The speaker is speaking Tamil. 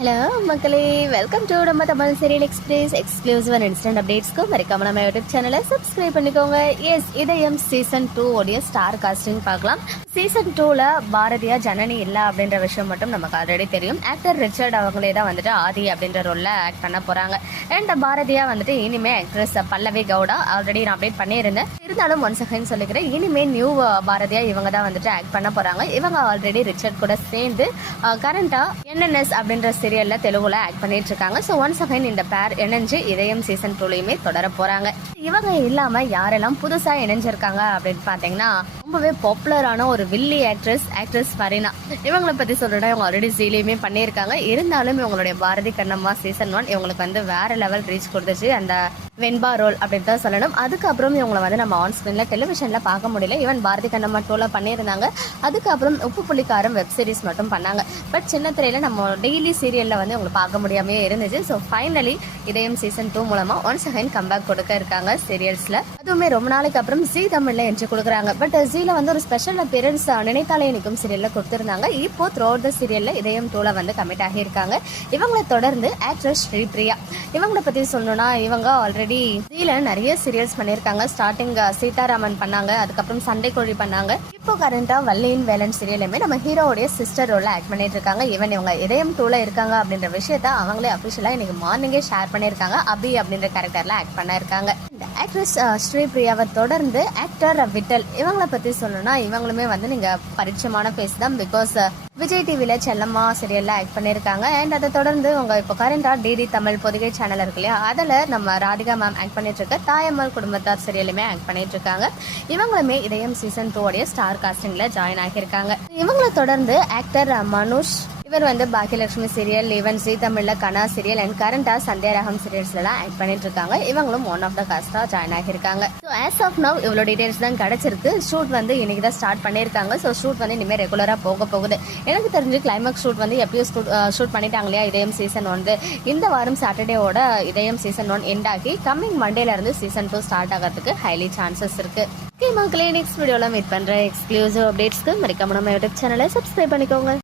ஹலோ மக்களே. வெல்கம் டு நம்ம Tamil serial express exclusive and instant அப்டேட்ஸ்க்கு மறக்காம நம்ம யூடியூப் சேனலை சப்ஸ்கிரைப் பண்ணிக்கோங்க. எஸ் இதயம் சீசன் டூ உடைய ஸ்டார் காஸ்டிங் பார்க்கலாம். சீசன் டூவில் பாரதியா ஜனனி இல்லை அப்படின்ற விஷயம் மட்டும் நமக்கு ஆல்ரெடி தெரியும். ஆக்டர் ரிச்சர்ட் அவங்களே தான் வந்துட்டு ஆதி அப்படின்ற ரோலில் ஆக்ட் பண்ண போகிறாங்க அண்ட் பாரதியா வந்துட்டு இனிமே ஆக்ட்ரஸ் பல்லவி கவுடா ஆல்ரெடி நான் அப்டேட் பண்ணியிருந்தேன். இருந்தாலும் ஒன் செகண்ட் சொல்லிக்கிறேன். இனிமே நியூ uh, பாரதியா இவங்க தான் வந்துட்டு ஆக்ட் பண்ண போகிறாங்க இவங்க ஆல்ரெடி ரிச்சர்ட் கூட சேர்ந்து uh, கரண்ட்டாக என்என்எஸ் அப்படின்ற சீரியல்ல தெலுங்குல ஆக்ட் பண்ணிட்டு இருக்காங்க. ஸோ ஒன்ஸ் அகைன் இந்த பேர் இணைஞ்சு இதயம் சீசன் டூலையுமே தொடர போறாங்க. இவங்க இல்லாம யாரெல்லாம் புதுசா இணைஞ்சிருக்காங்க அப்படின்னு பாத்தீங்கன்னா ரொம்பவே பாப்புலரான ஒரு வில்லி ஆக்ட்ரஸ் ஆக்ட்ரஸ் ஃபரினா இவங்களை பத்தி சொல்றேன்னா இவங்க ஆல்ரெடி சீலையுமே பண்ணியிருக்காங்க. இருந்தாலும் இவங்களுடைய பாரதி கண்ணம்மா சீசன் ஒன் இவங்களுக்கு வந்து வேற லெவல் ரீச் கொடுத்துச்சு. அந்த வெண்பா ரோல் அப்படின்னு தான் சொல்லணும். அதுக்கப்புறம் இவங்களை வந்து நம்ம ஆன் ஸ்க்ரீனில் டெலிவிஷனில் பார்க்க முடியல. ஈவன் பாரதி கண்ணம்மா டோல பண்ணியிருந்தாங்க. அதுக்கப்புறம் உப்பு புள்ளிக்காரம் வெப் சீரிஸ் மட்டும் பண்ணாங்க. பட் சின்ன திரையில் நம்ம டெய்லி சீரியலில் வந்து இவங்களை பார்க்க முடியாமே இருந்துச்சு. So finally Idhayam season two மூலமாக ஒன்ஸ் அகைன் கம்பேக் கொடுக்க இருக்காங்க சீரியல்ஸில் அதுவுமே ரொம்ப நாளைக்கு அப்புறம் ஜி தமிழில் என்ட்ரி கொடுக்குறாங்க. பட் ஜியில் வந்து ஒரு ஸ்பெஷல் அப்பியரன்ஸ் நினைத்தாலே எனக்கும் சீரியலில் கொடுத்துருந்தாங்க. இப்போ த்ரோ த சீரியலில் இதயம் டூவில் வந்து கமிட் ஆகியிருக்காங்க. இவங்களை தொடர்ந்து ஆக்ட்ரஸ் ஸ்ரீபிரியா. இவங்களை பற்றி சொல்லணும்னா இவங்க ஆல்ரெடி ஜியில் நிறைய சீரியல்ஸ் பண்ணியிருக்காங்க. ஸ்டார்டிங் சீதாராமன் பண்ணாங்க. அதுக்கப்புறம் சண்டை கோழி பண்ணாங்க. இப்போ கரண்டாக வள்ளியின் வேலன் சீரியலுமே நம்ம ஹீரோவுடைய சிஸ்டர் ரோலில் ஆக்ட் பண்ணிட்டு இருக்காங்க. ஈவன் இவங்க இதயம் டூவில் இருக்காங்க அப்படின்ற விஷயத்த அவங்களே அஃபிஷியலாக இன்னைக்கு மார்னிங்கே ஷேர் பண்ணியிருக்காங்க. அபி அப்படின்ற கேரக்டரில் ஆக்ட் பண்ணியிருக்காங்க. இந்த ஆக்ட்ரஸ் ஸ்ரீபிரியாவை தொடர்ந்து ஆக்டர் விட்டல். இவங்கள பற்றி சொல்லணும்னா இவங்களுமே வந்து நீங்கள் பரிச்சயமான ஃபேஸ் தான் பிகாஸ் விஜய் டிவியில் செல்லம்மா சீரியலில் ஆக்ட் பண்ணியிருக்காங்க அண்ட் அதை தொடர்ந்து உங்கள் இப்போ கரண்டாக டிடி தமிழ் பொதுகை சேனல் இருக்கு இல்லையா? அதில் நம்ம ராதிகா மேம் ஆக்ட் பண்ணிட்டு இருக்க தாயம்மாள் குடும்பத்தார் சீரியலுமே ஆக்ட் பண்ணிட்டு இருக்காங்க இவங்களுமே இதயம் சீசன் டூ உடைய ஸ்டார் காஸ்டிங்கில் ஜாயின் ஆகியிருக்காங்க. இவங்களை தொடர்ந்து ஆக்டர் மனுஷ் இவர் வந்து பாக்கியலட்சுமி சீரியல் ஈவன் ஜி தமிழ்ல கனா சீரியல் அண்ட் கரண்டா சந்தியா ரகம் சீரியல்ஸ்லாம் ஆக்ட் பண்ணிட்டு இருக்காங்க. இவங்களும் ஒன் ஆஃப் த காஸ்டா ஜாயின் ஆகியிருக்காங்க. ஸோ ஆஸ் ஆஃப் நவ் இவ்வளோ டீடைல்ஸ் தான் கிடைச்சிருக்கு. ஷூட் வந்து இன்னைக்கு தான் ஸ்டார்ட் பண்ணியிருக்காங்க. ஸோ ஷூட் வந்து இனிமேல் ரெகுலராக போக போகுது. எனக்கு தெரிஞ்சு கிளைமேக்ஸ் ஷூட் வந்து எப்பயும் ஷூட் ஷூட் பண்ணிட்டாங்க இல்லையா? இதயம் சீசன் வந்து இந்த வாரம் சாட்டர்டேவோட இதயம் சீசன் ஒன் எண்ட் ஆகி கம்மிங் மண்டேல இருந்து சீசன் டூ ஸ்டார்ட் ஆகிறதுக்கு ஹைலி சான்சஸ் இருக்கு. ஓகே மக்களே நெக்ஸ்ட் வீடியோவில் மீட் பண்ணுற எக்ஸ்க்ளூசிவ் அப்டேட்ஸ்க்கு மறக்காம நம்ம யூடியூப் சேனலை சப்ஸ்கிரைப் பண்ணிக்கோங்க.